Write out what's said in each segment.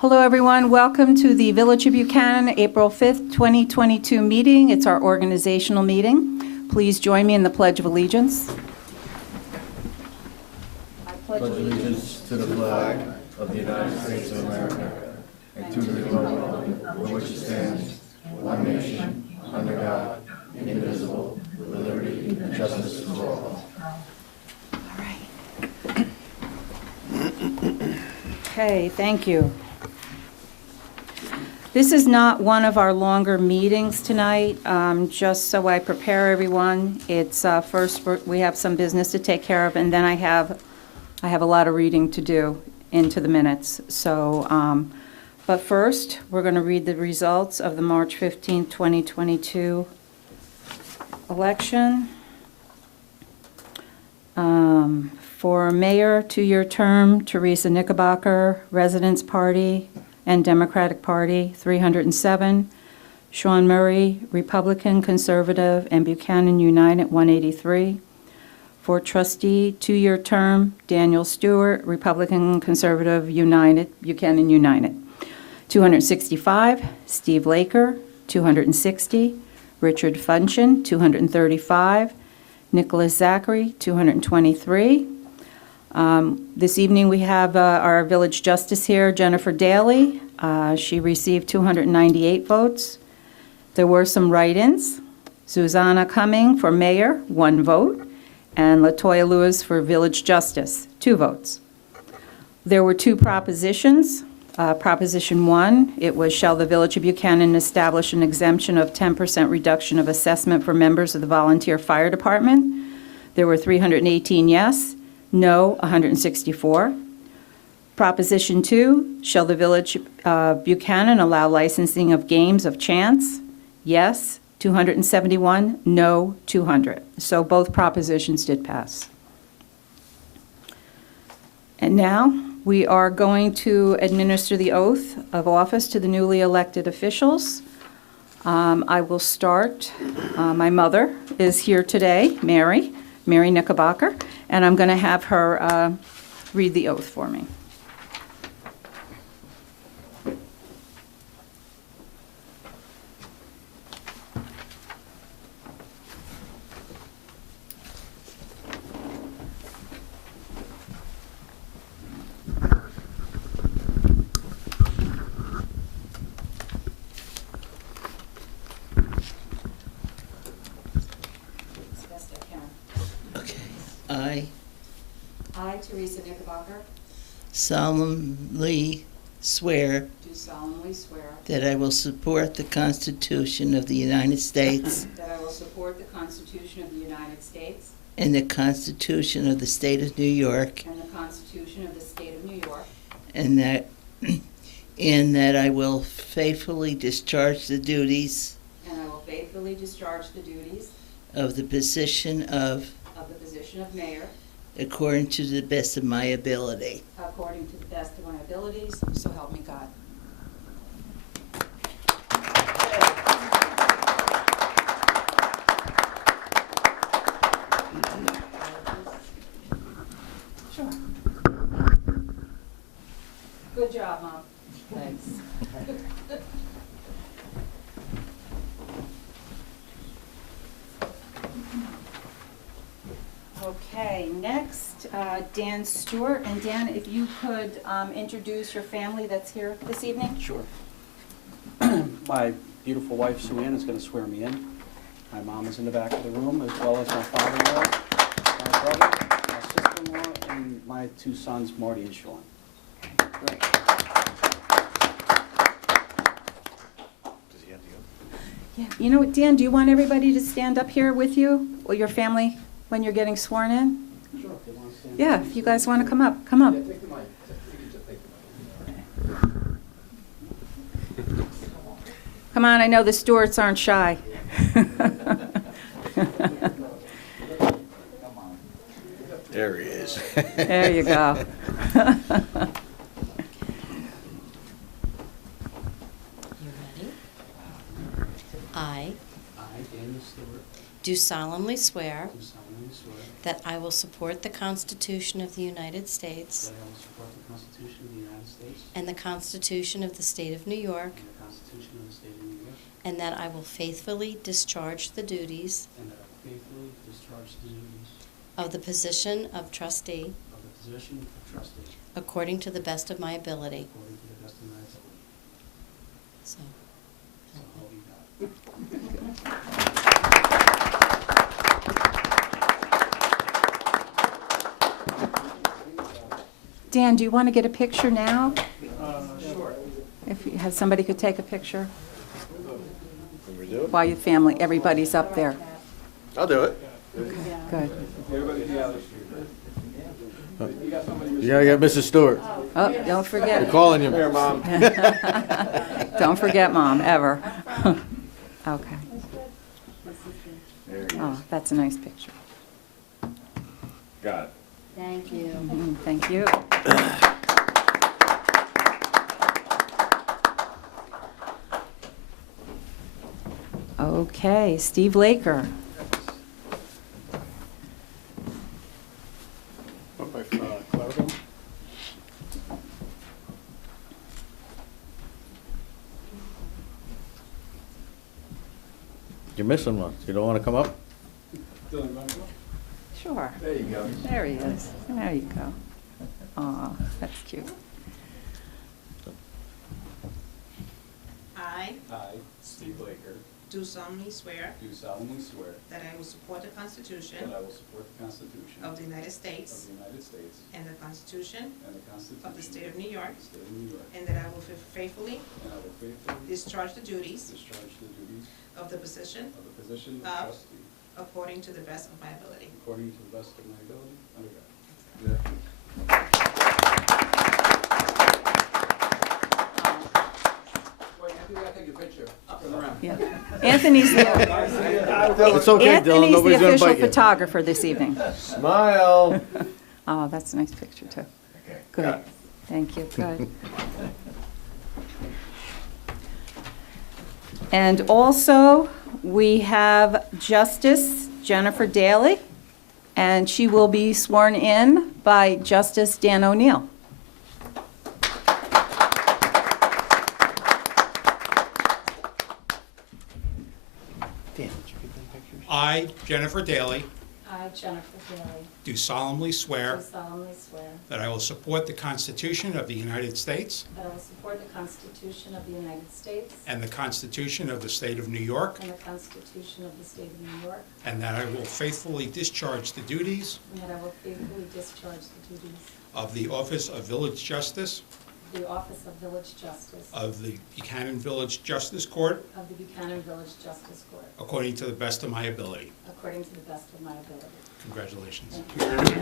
Hello, everyone. Welcome to the Village of Buchanan, April 5th, 2022 meeting. It's our organizational meeting. Please join me in the Pledge of Allegiance. I pledge allegiance to the flag of the United States of America and to the republic for which it stands, one nation, under God, indivisible, with liberty and justice for all. Okay, thank you. This is not one of our longer meetings tonight, just so I prepare everyone. It's first we have some business to take care of, and then I have a lot of reading to do into the minutes. So, but first, we're going to read the results of the March 15, 2022 election. For mayor, 2-year term, Teresa Knickerbocker, Residents Party and Democratic Party, 307. Sean Murray, Republican, Conservative, and Buchanan United, 183. For trustee, 2-year term, Daniel Stewart, Republican, Conservative, United, Buchanan United, 265. Steve Laker, 260. Richard Funchen, 235. Nicholas Zachary, 223. This evening we have our village justice here, Jennifer Daly. She received 298 votes. There were some write-ins. Susanna Cumming for mayor, 1 vote, and Latoya Lewis for village justice, 2 votes. There were 2 propositions. Proposition 1, it was, shall the Village of Buchanan establish an exemption of 10% reduction of assessment for members of the volunteer fire department? There were 318 yes. No, 164. Proposition 2, shall the Village of Buchanan allow licensing of games of chance? Yes, 271. No, 200. So both propositions did pass. And now we are going to administer the oath of office to the newly elected officials. I will start. My mother is here today, Mary Knickerbocker, and I'm going to have her read the oath for me. I, Teresa Knickerbocker, solemnly swear do solemnly swear that I will support the Constitution of the United States that I will support the Constitution of the United States and the Constitution of the State of New York, and the Constitution of the State of New York, and that I will faithfully discharge the duties and I will faithfully discharge the duties of the position of mayor according to the best of my ability. according to the best of my abilities, so help me God. Sure. Good job, Mom. Thanks. Okay, next, Dan Stewart. And Dan, if you could introduce your family that's here this evening. Sure. My beautiful wife, Sue Ann, is going to swear me in. My mom is in the back of the room, as well as my father-in-law, my brother, my sister-in-law, and my 2 sons, Marty and Sean. Okay, great. Does he have to go? Yeah, you know what, Dan, do you want everybody to stand up here with you, or your family, when you're getting sworn in? Sure, if they want to stand. Yeah, if you guys want to come up, come up. Yeah, take the mic. You can just take the mic. Come on, I know the Stewarts aren't shy. There he is. There you go. You ready? I Daniel Stewart, do solemnly swear do solemnly swear that I will support the Constitution of the United States that I will support the Constitution of the United States and the Constitution of the State of New York, and the Constitution of the State of New York, and that I will faithfully discharge the duties and that I will faithfully discharge the duties of the position of trustee of the position of trustee according to the best of my ability. according to the best of my ability. So, So help me God. Dan, do you want to get a picture now? Sure. If somebody could take a picture Can we do it? while your family, everybody's up there. I'll do it. Good. You gotta get Mrs. Stewart. Oh, don't forget. We're calling you. Here, Mom. Don't forget, Mom, ever. Okay. Oh, that's a nice picture. Got it. thank you. Thank you. Okay, Steve Laker. You're missing one. You don't want to come up? Sure. There you go. There he is. There you go. Aw, that's cute. I I, Steve Laker, do solemnly swear do solemnly swear that I will support the Constitution that I will support the Constitution of the United of States the United States and the Constitution and the Constitution of the State of New York, of the State of New York, and that I will faithfully and I will faithfully discharge the duties discharge the duties of the position of the position of Of. trustee according to the best of my ability. according to the best of my ability, under God. Yeah. Anthony's the, It's okay, Dylan. Anthony's the Nobody's gonna official bite you. photographer this evening. Smile. Oh, that's a nice picture, too. Okay, Good. got it. Thank you, good. And also, we have Justice Jennifer Daly, and she will be sworn in by Justice Dan O'Neill. Dan, did you get them pictures? I, Jennifer Daly, I, Jennifer Daly, do solemnly do swear solemnly swear that I will support the Constitution of the United States that I will support the Constitution of the United States and the Constitution of the State of New York, and the Constitution of the State of New York, and that I will faithfully discharge the duties and that I will faithfully discharge the duties of the Office of Village Justice of the Office of Village Justice of the Buchanan Village Justice Court of the Buchanan Village Justice Court, according to the best of my ability. according to the best of my ability. Congratulations. Jen, do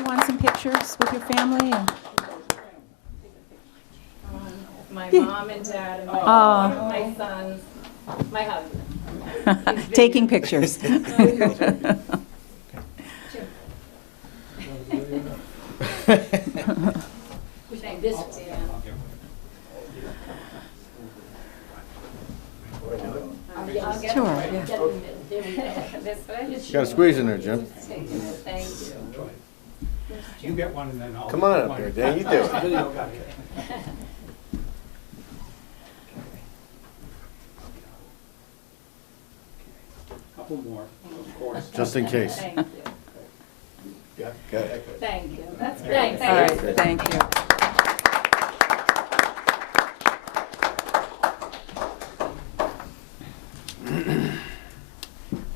you want some pictures with your family? My mom and dad and Aw. my sons, my husband. Taking pictures. This way, Dan. I'll get Sure, it. yeah. Get it. There we go. This way? You gotta squeeze in there, Jim. Thank you. You get one and then I'll. Come on up here, Dan, you do it. Couple more, of course. Just in case. Thank you. Got it. Thank you. That's great. All right, Thank you. thank you.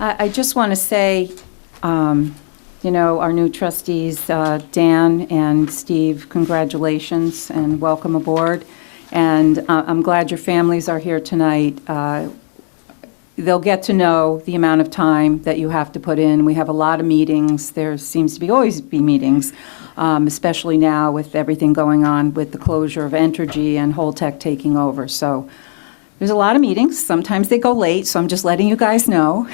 I just want to say, our new trustees, Dan and Steve, congratulations and welcome aboard. And I'm glad your families are here tonight. They'll get to know the amount of time that you have to put in. We have a lot of meetings. There seems to always be meetings, especially now with everything going on with the closure of Entergy and Holtec taking over. So there's a lot of meetings. Sometimes they go late, so I'm just letting you guys know.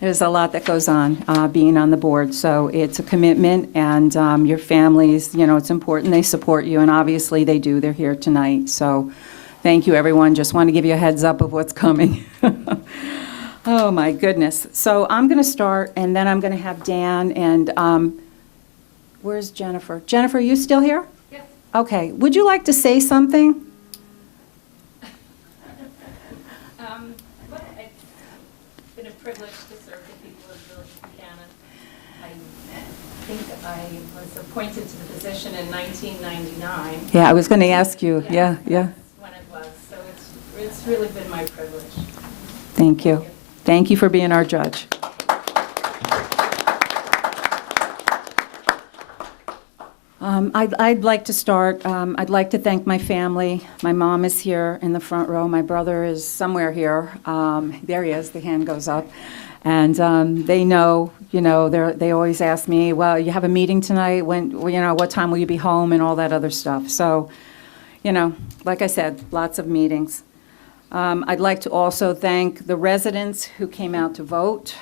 There's a lot that goes on being on the board, so it's a commitment, and your families, it's important they support you, and obviously they do. They're here tonight, so thank you, everyone. Just want to give you a heads up of what's coming. Oh, my goodness. So I'm going to start, and then I'm going to have Dan, and Where's Jennifer? Jennifer, are you still here? Yes. Okay. Would you like to say something? Well, it's been a privilege to serve the people of Village Buchanan. I think I was appointed to the position in 1999. Yeah, I was going to ask you. Yeah. That's when it was. So it's really been my privilege. Thank you. Thank you for being our judge. I'd like to start. I'd like to thank my family. My mom is here in the front row. My brother is somewhere here. There he is. The hand goes up. And they know, they always ask me, well, you have a meeting tonight? What time will you be home and all that other stuff. So, like I said, lots of meetings. I'd like to also thank the residents who came out to vote.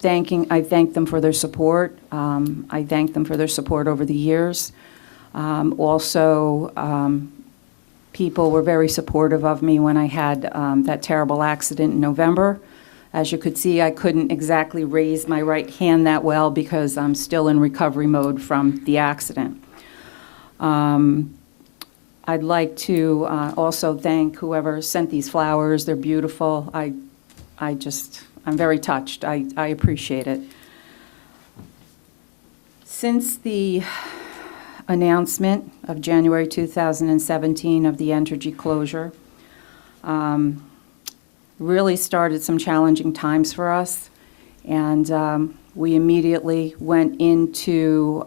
I thank them for their support. I thank them for their support over the years. People were very supportive of me when I had that terrible accident in November. As you could see, I couldn't exactly raise my right hand that well because I'm still in recovery mode from the accident. I'd like to also thank whoever sent these flowers. They're beautiful. I'm very touched. I appreciate it. Since the announcement of January 2017 of the Entergy closure, really started some challenging times for us. And we immediately went into,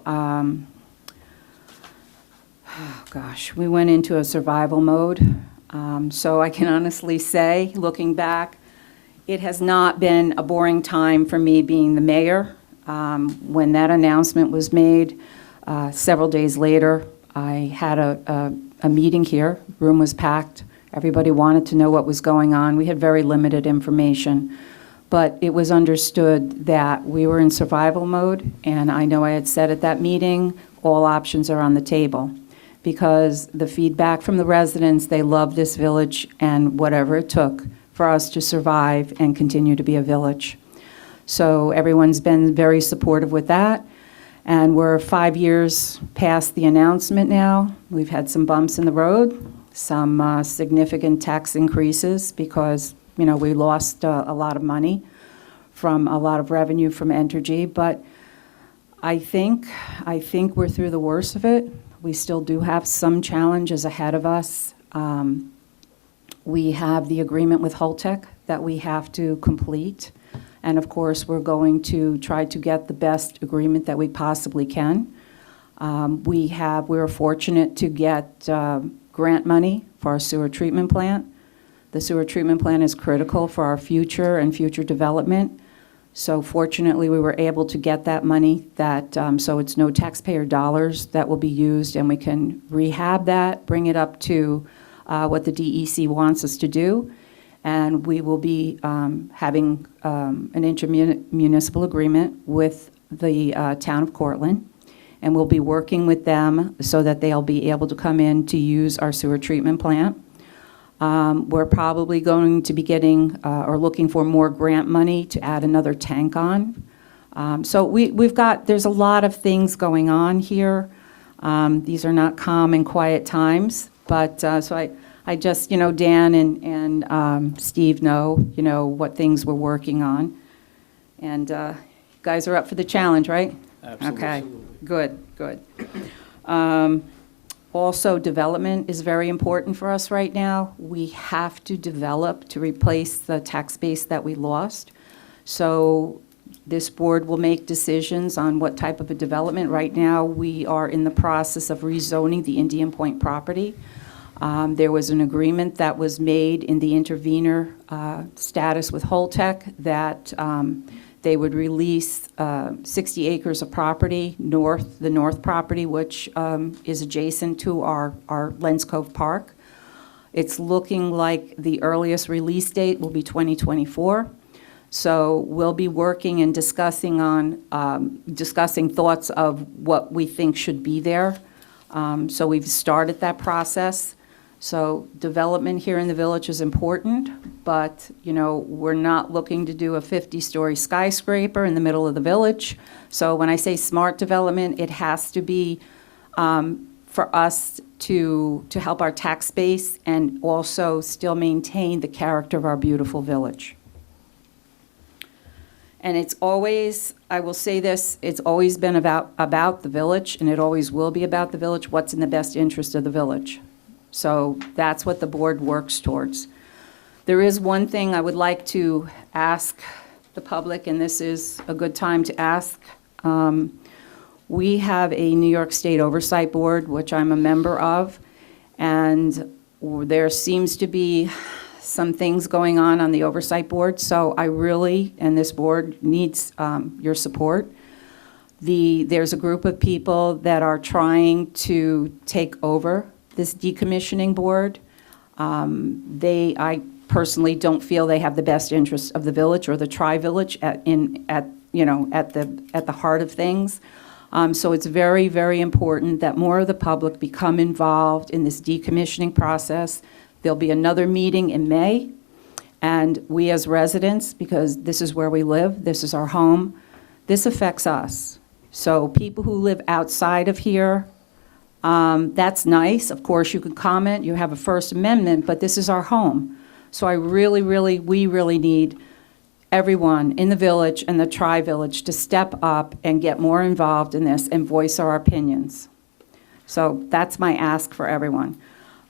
we went into a survival mode. So I can honestly say, looking back, it has not been a boring time for me being the mayor. When that announcement was made, several days later, I had a meeting here. Room was packed. Everybody wanted to know what was going on. We had very limited information, but it was understood that we were in survival mode, and I know I had said at that meeting, all options are on the table, because the feedback from the residents, they love this village and whatever it took for us to survive and continue to be a village. So everyone's been very supportive with that. And we're 5 years past the announcement now. We've had some bumps in the road, some significant tax increases because, we lost a lot of money from a lot of revenue from Entergy. But I think we're through the worst of it. We still do have some challenges ahead of us. We have the agreement with Holtec that we have to complete. And of course, we're going to try to get the best agreement that we possibly can. We're fortunate to get grant money for our sewer treatment plant. The sewer treatment plant is critical for our future and future development. So fortunately, we were able to get that money so it's no taxpayer dollars that will be used, and we can rehab that, bring it up to what the DEC wants us to do. And we will be having an intermunicipal agreement with the town of Cortland. And we'll be working with them so that they'll be able to come in to use our sewer treatment plant. We're probably going to be getting or looking for more grant money to add another tank on. So there's a lot of things going on here. These are not calm and quiet times, but so I just, Dan and Steve know, what things we're working on. And you guys are up for the challenge, right? Absolutely. Okay, good. Also, development is very important for us right now. We have to develop to replace the tax base that we lost. So this board will make decisions on what type of a development. Right now, we are in the process of rezoning the Indian Point property. There was an agreement that was made in the intervenor status with Holtec that they would release 60 acres of property, the north property, which is adjacent to our Lens Cove Park. It's looking like the earliest release date will be 2024. So we'll be working and discussing thoughts of what we think should be there. So we've started that process. So development here in the village is important, but, you know, we're not looking to do a 50-story skyscraper in the middle of the village. So when I say smart development, it has to be for us to help our tax base and also still maintain the character of our beautiful village. And it's always, I will say this, it's always been about the village, and it always will be about the village, what's in the best interest of the village. So that's what the board works towards. There is one thing I would like to ask the public, and this is a good time to ask. We have a New York State Oversight Board, which I'm a member of, and there seems to be some things going on the Oversight Board, so I really, and this board needs your support. There's a group of people that are trying to take over this decommissioning board. I personally don't feel they have the best interests of the village or the tri-village at the heart of things. So it's very, very important that more of the public become involved in this decommissioning process. There'll be another meeting in May, and we as residents, because this is where we live, this is our home, this affects us. So people who live outside of here, that's nice. Of course, you can comment, you have a First Amendment, but this is our home. So we really need everyone in the village and the tri-village to step up and get more involved in this and voice our opinions. So that's my ask for everyone.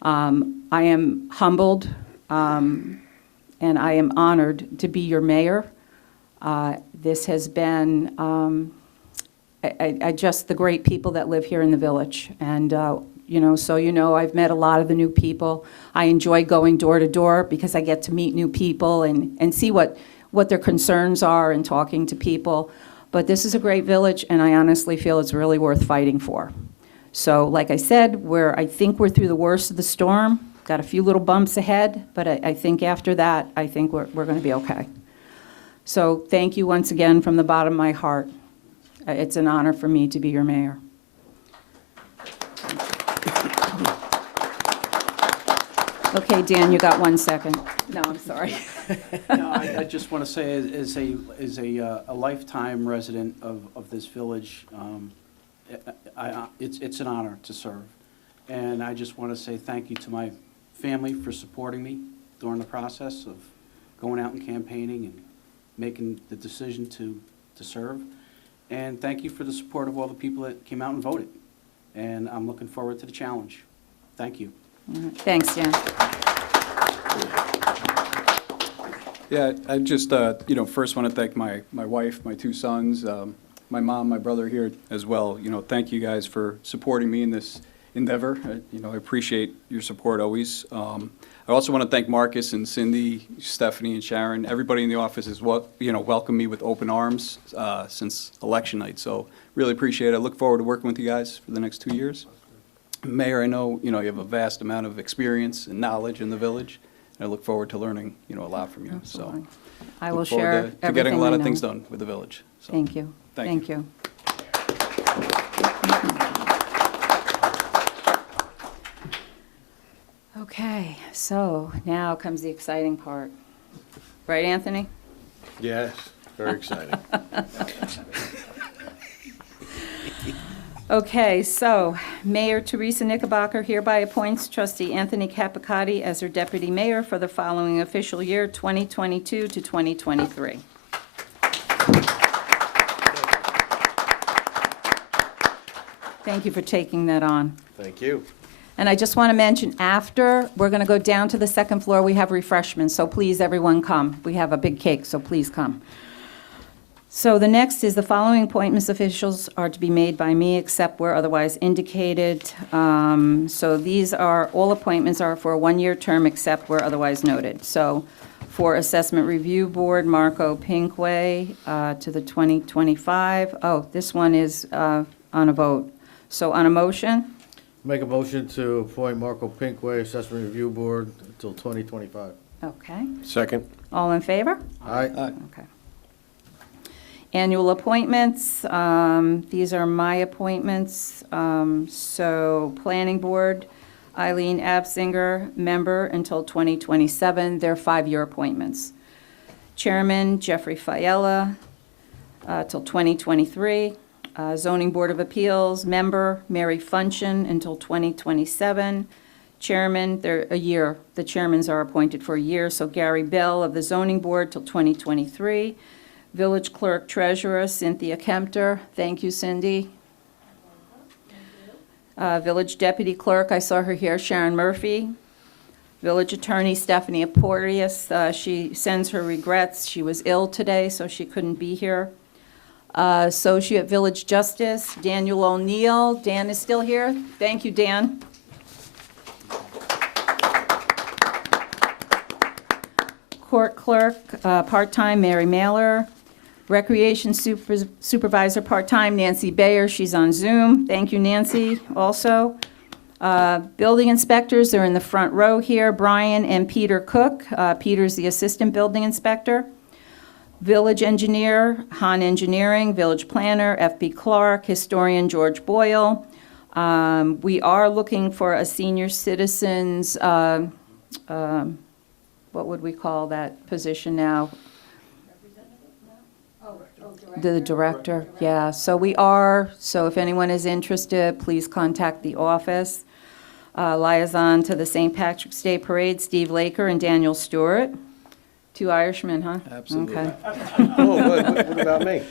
I am humbled and I am honored to be your mayor. This has been just the great people that live here in the village. And, I've met a lot of the new people. I enjoy going door to door because I get to meet new people and see what their concerns are and talking to people. But this is a great village, and I honestly feel it's really worth fighting for. So, like I said, I think we're through the worst of the storm. Got a few little bumps ahead, but I think after that, I think we're going to be okay. So thank you once again from the bottom of my heart. It's an honor for me to be your mayor. Okay, Dan, you got 1 second. No, I'm sorry. No, I just want to say, as a lifetime resident of this village, it's an honor to serve. And I just want to say thank you to my family for supporting me during the process of going out and campaigning and making the decision to serve. And thank you for the support of all the people that came out and voted. And I'm looking forward to the challenge. Thank you. Thanks, Dan. Yeah, I just, first want to thank my wife, my 2 sons, my mom, my brother here as well. Thank you guys for supporting me in this endeavor. I appreciate your support always. I also want to thank Marcus and Cindy, Stephanie and Sharon. Everybody in the office has welcomed me with open arms since election night. So really appreciate it. I look forward to working with you guys for the next 2 years. Mayor, I know you have a vast amount of experience and knowledge in the village. And I look forward to learning a lot from you. Absolutely. So I will look forward share to everything getting a lot I of know. things done with the village. So, Thank you. Thank you. Okay, so now comes the exciting part. Right, Anthony? Yes, very exciting. Okay, so Mayor Teresa Knickerbocker hereby appoints trustee Anthony Capicati as her deputy mayor for the following official year, 2022 to 2023. Thank you for taking that on. Thank you. And I just want to mention, after, we're going to go down to the second floor. We have refreshments, so please, everyone, come. We have a big cake, so please come. So the next is the following appointments officials are to be made by me except where otherwise indicated. So these are, all appointments are for a 1-year term except where otherwise noted. So for Assessment Review Board, Marco Pinkway to the 2025. Oh, this one is on a vote. So on a motion, Make a motion to appoint Marco Pinkway, Assessment Review Board, until 2025. okay. Second. All in favor? Aye. Okay. Annual appointments, these are my appointments. So Planning Board, Eileen Absinger, member until 2027. They're 5-year appointments. Chairman Jeffrey Fiella, till 2023. Zoning Board of Appeals, member Mary Funchen until 2027. Chairman, they're a year. The chairmans are appointed for a year, so Gary Bell of the Zoning Board till 2023. Village Clerk Treasurer Cynthia Kempter. Thank you, Cindy. Village Deputy Clerk, I saw her here, Sharon Murphy. Village Attorney Stephanie Porteous, she sends her regrets. She was ill today, so she couldn't be here. Associate Village Justice Daniel O'Neill. Dan is still here. Thank you, Dan. Court Clerk, part-time, Mary Mailer. Recreation Supervisor, part-time, Nancy Bayer. She's on Zoom. Thank you, Nancy, also. Building inspectors are in the front row here, Brian and Peter Cook. Peter's the Assistant Building Inspector. Village Engineer, Han Engineering. Village Planner, F.B. Clark. Historian, George Boyle. We are looking for a senior citizens, what would we call that position now? The director, yeah. So we are, so if anyone is interested, please contact the office. Liaison to the St. Patrick's Day Parade, Steve Laker and Daniel Stewart. 2 Irishmen, huh? Absolutely. Okay. What about me?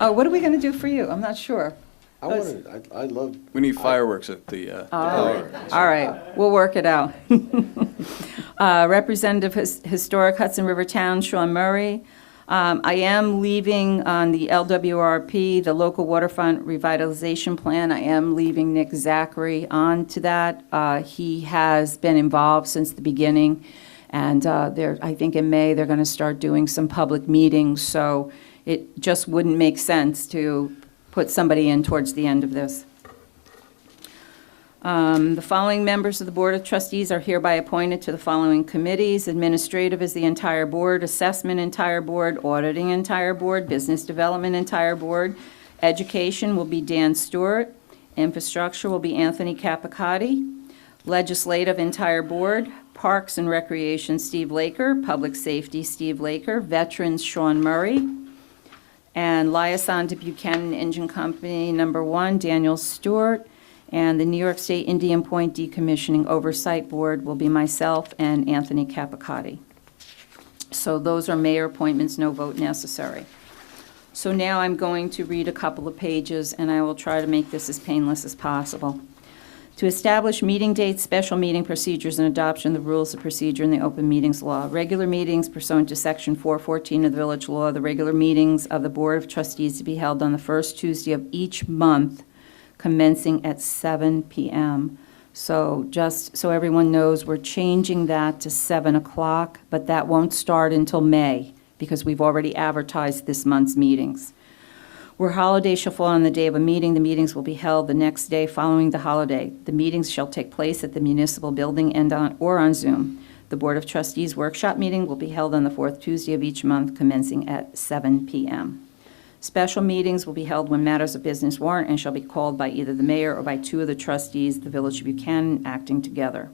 What are we going to do for you? I'm not sure. I love. We need fireworks at the parade. All right, we'll work it out. Representative Historic Hudson River Town, Sean Murray. I am leaving on the LWRP, the Local Waterfront Revitalization Plan. I am leaving Nick Zachary on to that. He has been involved since the beginning, and I think in May they're going to start doing some public meetings, so it just wouldn't make sense to put somebody in towards the end of this. The following members of the Board of Trustees are hereby appointed to the following committees. Administrative is the entire board, Assessment entire board, Auditing entire board, Business Development entire board. Education will be Dan Stewart. Infrastructure will be Anthony Capicotti. Legislative entire board, Parks and Recreation Steve Laker, Public Safety Steve Laker, Veterans Sean Murray, and Liaison to Buchanan Engine Company number 1 Daniel Stewart. And the New York State Indian Point Decommissioning Oversight Board will be myself and Anthony Capicotti. So those are mayor appointments, no vote necessary. So now I'm going to read a couple of pages, and I will try to make this as painless as possible. To establish meeting dates, special meeting procedures, and adoption of the rules of procedure in the open meetings law. Regular meetings pursuant to Section 414 of the Village Law, the regular meetings of the Board of Trustees to be held on the first Tuesday of each month, commencing at 7 p.m. So just so everyone knows, we're changing that to 7 o'clock, but that won't start until May because we've already advertised this month's meetings. Where holiday shall fall on the day of a meeting, the meetings will be held the next day following the holiday. The meetings shall take place at the municipal building and on Zoom. The Board of Trustees workshop meeting will be held on the 4th Tuesday of each month, commencing at 7 p.m. Special meetings will be held when matters of business warrant and shall be called by either the mayor or by 2 of the trustees, the Village of Buchanan, acting together.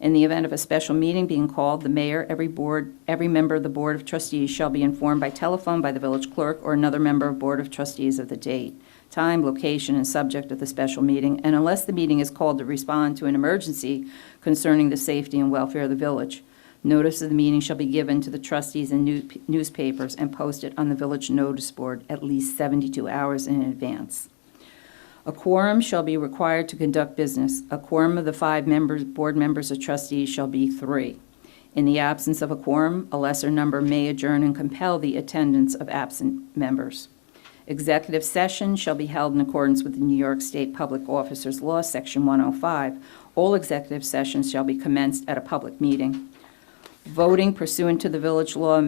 In the event of a special meeting being called, the mayor, every member of the Board of Trustees shall be informed by telephone by the village clerk or another member of Board of Trustees of the date, time, location, and subject of the special meeting, and unless the meeting is called to respond to an emergency concerning the safety and welfare of the village. Notice of the meeting shall be given to the trustees in newspapers and posted on the village notice board at least 72 hours in advance. A quorum shall be required to conduct business. A quorum of the 5 board members or trustees shall be 3. In the absence of a quorum, a lesser number may adjourn and compel the attendance of absent members. Executive session shall be held in accordance with the New York State Public Officers Law, Section 105. All executive sessions shall be commenced at a public meeting. Voting pursuant to the village law,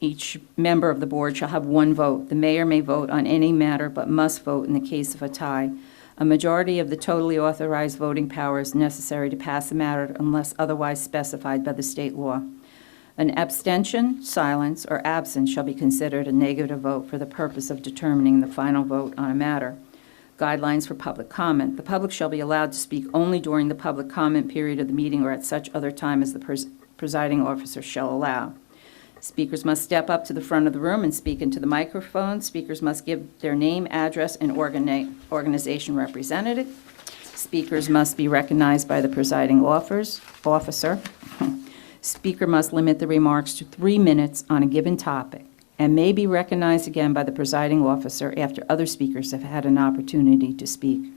each member of the board shall have 1 vote. The mayor may vote on any matter but must vote in the case of a tie. A majority of the totally authorized voting power is necessary to pass a matter unless otherwise specified by the state law. An abstention, silence, or absence shall be considered a negative vote for the purpose of determining the final vote on a matter. Guidelines for public comment. The public shall be allowed to speak only during the public comment period of the meeting or at such other time as the presiding officer shall allow. Speakers must step up to the front of the room and speak into the microphone. Speakers must give their name, address, and organization represented. Speakers must be recognized by the presiding officer. Speaker must limit the remarks to 3 minutes on a given topic and may be recognized again by the presiding officer after other speakers have had an opportunity to speak.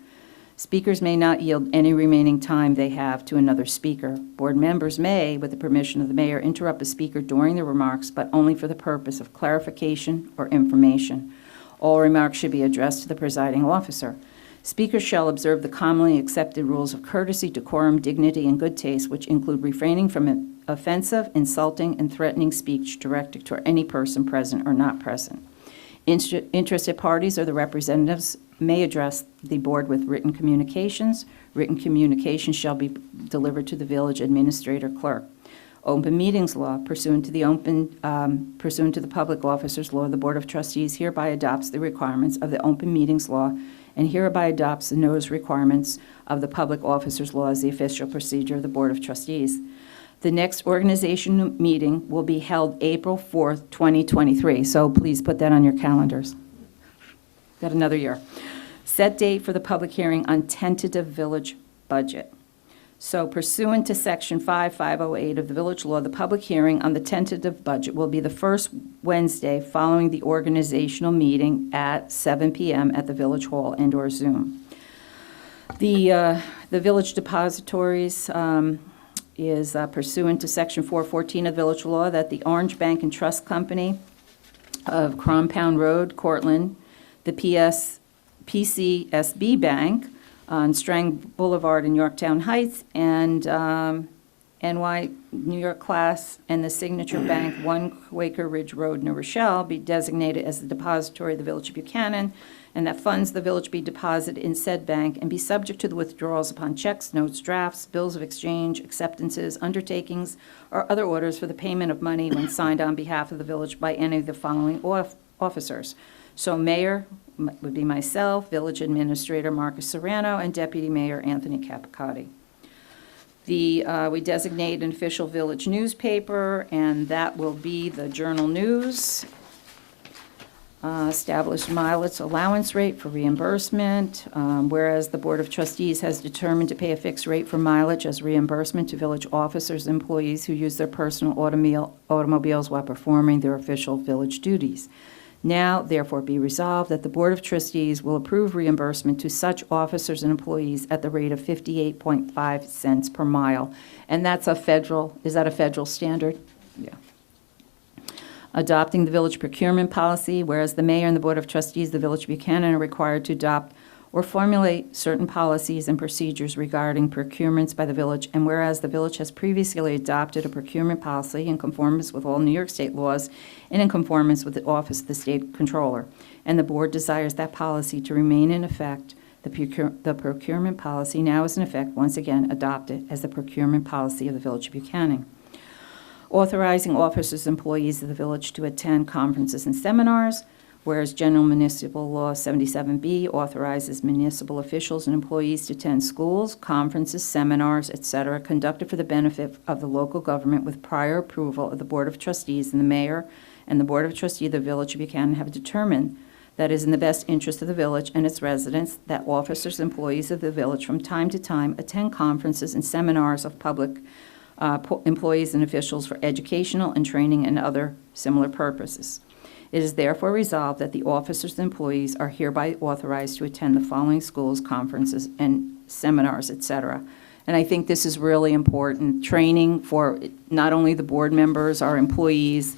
Speakers may not yield any remaining time they have to another speaker. Board members may, with the permission of the mayor, interrupt a speaker during their remarks, but only for the purpose of clarification or information. All remarks should be addressed to the presiding officer. Speakers shall observe the commonly accepted rules of courtesy, decorum, dignity, and good taste, which include refraining from offensive, insulting, and threatening speech directed toward any person present or not present. Interested parties or the representatives may address the board with written communications. Written communications shall be delivered to the village administrator clerk. Open meetings law, pursuant to the public officers law, the Board of Trustees hereby adopts the requirements of the open meetings law and hereby adopts the notice requirements of the public officers law as the official procedure of the Board of Trustees. The next organization meeting will be held April 4th, 2023, so please put that on your calendars. Got another year. Set date for the public hearing on tentative village budget. So pursuant to Section 5508 of the village law, the public hearing on the tentative budget will be the first Wednesday following the organizational meeting at 7 p.m. at the Village Hall and/or Zoom. The village depositories is pursuant to Section 414 of village law that the Orange Bank and Trust Company of Crompound Road, Cortland, the PCSB Bank on Strang Boulevard in Yorktown Heights, and NY New York Class, and the Signature Bank, 1 Quaker Ridge Road, New Rochelle, be designated as the depository of the Village of Buchanan, and that funds of the village be deposited in said bank and be subject to the withdrawals upon checks, notes, drafts, bills of exchange, acceptances, undertakings, or other orders for the payment of money when signed on behalf of the village by any of the following officers. So mayor would be myself, village administrator Marcus Serrano, and deputy mayor Anthony Capicotti. We designate an official village newspaper, and that will be the Journal News. Establish mileage allowance rate for reimbursement, whereas the Board of Trustees has determined to pay a fixed rate for mileage as reimbursement to village officers and employees who use their personal automobiles while performing their official village duties. Now, therefore, be resolved that the Board of Trustees will approve reimbursement to such officers and employees at the rate of 58.5 cents per mile. And that's is that a federal standard? Yeah. Adopting the village procurement policy, whereas the mayor and the Board of Trustees of the Village of Buchanan are required to adopt or formulate certain policies and procedures regarding procurements by the village, and whereas the village has previously adopted a procurement policy in conformance with all New York State laws and in conformance with the Office of the State Controller, and the board desires that policy to remain in effect, the procurement policy now is in effect, once again adopted as the procurement policy of the Village of Buchanan. Authorizing officers and employees of the village to attend conferences and seminars, whereas General Municipal Law 77B authorizes municipal officials and employees to attend schools, conferences, seminars, etc., conducted for the benefit of the local government with prior approval of the Board of Trustees, and the mayor and the Board of Trustees of the Village of Buchanan have determined that it is in the best interest of the village and its residents that officers and employees of the village from time to time attend conferences and seminars of public employees and officials for educational and training and other similar purposes. It is therefore resolved that the officers and employees are hereby authorized to attend the following schools, conferences, and seminars, etc. And I think this is really important, training for not only the board members, our employees,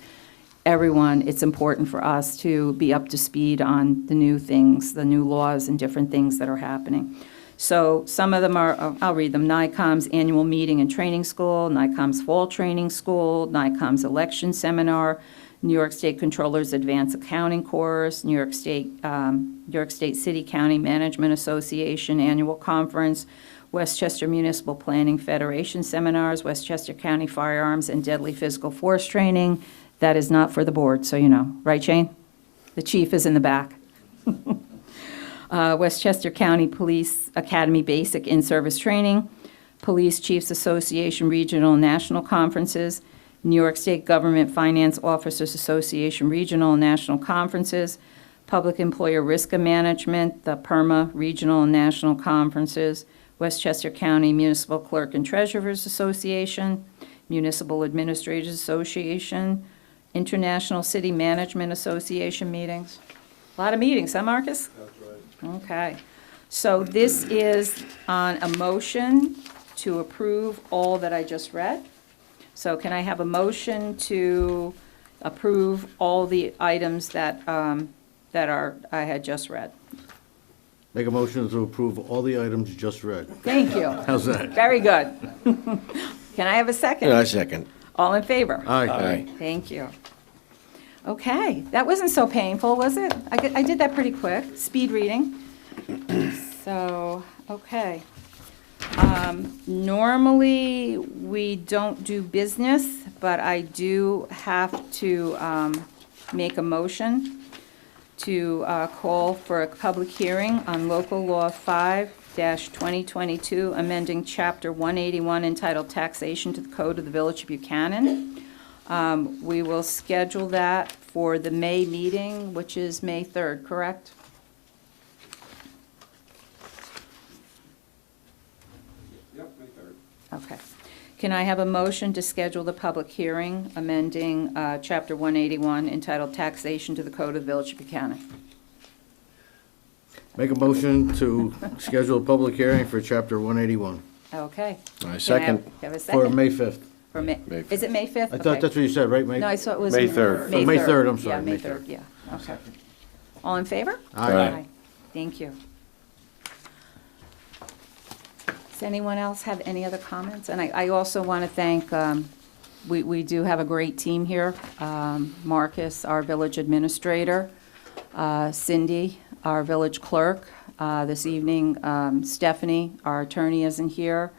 everyone. It's important for us to be up to speed on the new things, the new laws and different things that are happening. So some of them are, I'll read them, NICOM's annual meeting and training school, NICOM's fall training school, NICOM's election seminar, New York State Controller's Advanced Accounting Course, New York State City County Management Association Annual Conference, Westchester Municipal Planning Federation Seminars, Westchester County Firearms and Deadly Physical Force Training. That is not for the board, so you know. Right, Shane? The chief is in the back. Westchester County Police Academy Basic In-Service Training, Police Chiefs Association Regional and National Conferences, New York State Government Finance Officers Association Regional and National Conferences, Public Employer Risk Management, the PERMA Regional and National Conferences, Westchester County Municipal Clerk and Treasurers Association, Municipal Administrators Association, International City Management Association meetings. A lot of meetings, huh, Marcus? That's right. Okay. So this is on a motion to approve all that I just read. So can I have a motion to approve all the items that, I had just read? Make a motion to approve all the items you just read. Thank you. How's that? Very good. Can I have a second? Yeah, I second. All in favor? Aye. Thank you. Okay, that wasn't so painful, was it? I did that pretty quick, speed reading. So, okay. Normally, we don't do business, but I do have to make a motion to call for a public hearing on Local Law 5-2022, amending Chapter 181 entitled Taxation to the Code of the Village of Buchanan. We will schedule that for the May meeting, which is May 3rd, correct? Yep, May 3rd. Okay. Can I have a motion to schedule the public hearing amending Chapter 181 entitled Taxation to the Code of the Village of Buchanan? Make a motion to schedule a public hearing for chapter 181 Okay. I Second. Have a for second? May 5th. For May, May is it May 5th? I thought that's what you said, right, May? No, I saw it was. May 3rd. May Oh, May 3rd. 3rd, I'm sorry, Yeah, May May 3rd, 3rd. yeah. Okay. All in favor? Aye. Thank you. Does anyone else have any other comments? And I also want to thank, we do have a great team here. Marcus, our village administrator, Cindy, our village clerk. This evening, Stephanie, our attorney, isn't here.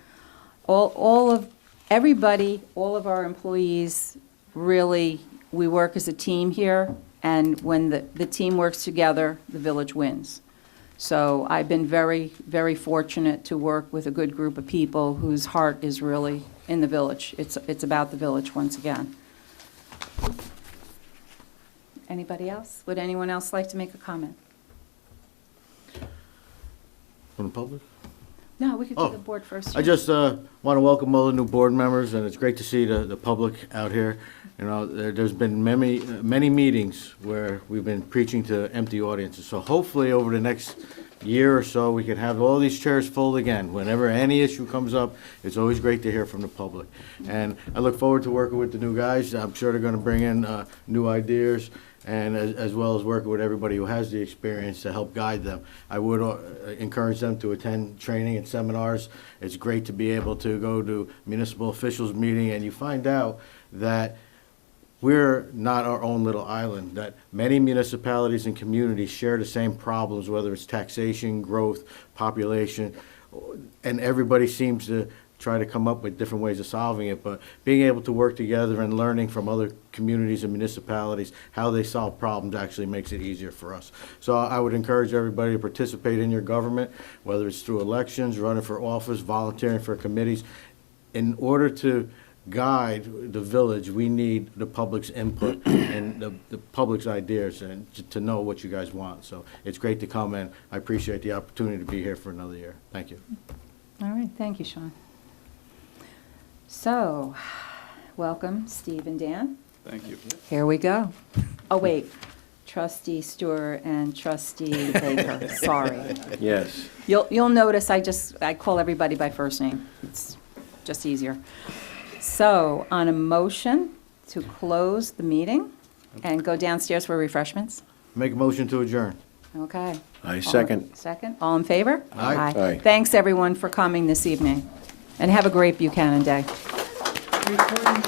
Everybody, all of our employees, really, we work as a team here, and when the team works together, the village wins. So I've been very, very fortunate to work with a good group of people whose heart is really in the village. It's about the village once again. Anybody else? Would anyone else like to make a comment? From the public? No, we could do Oh, the board first. I just want to welcome all the new board members, and it's great to see the public out here. You know, there's been many meetings where we've been preaching to empty audiences. So hopefully, over the next year or so, we can have all these chairs full again. Whenever any issue comes up, it's always great to hear from the public. And I look forward to working with the new guys. I'm sure they're going to bring in new ideas, and as well as working with everybody who has the experience to help guide them. I would encourage them to attend training and seminars. It's great to be able to go to municipal officials meeting, and you find out that we're not our own little island, that many municipalities and communities share the same problems, whether it's taxation, growth, population, and everybody seems to try to come up with different ways of solving it, but being able to work together and learning from other communities and municipalities how they solve problems actually makes it easier for us. So I would encourage everybody to participate in your government, whether it's through elections, running for office, volunteering for committees. In order to guide the village, we need the public's input and the public's ideas and to know what you guys want. So it's great to come, and I appreciate the opportunity to be here for another year. Thank you. All right, thank you, Sean. So, welcome, Steve and Dan. Thank you. Here we go. Oh, wait, trustee Stewart and trustee Baker, sorry. Yes. You'll notice I call everybody by first name. It's just easier. So, on a motion to close the meeting and go downstairs for refreshments? Make a motion to adjourn. Okay. I second. Second, all in favor? Aye. Aye. Thanks, everyone, for coming this evening, and have a great Buchanan Day. Recording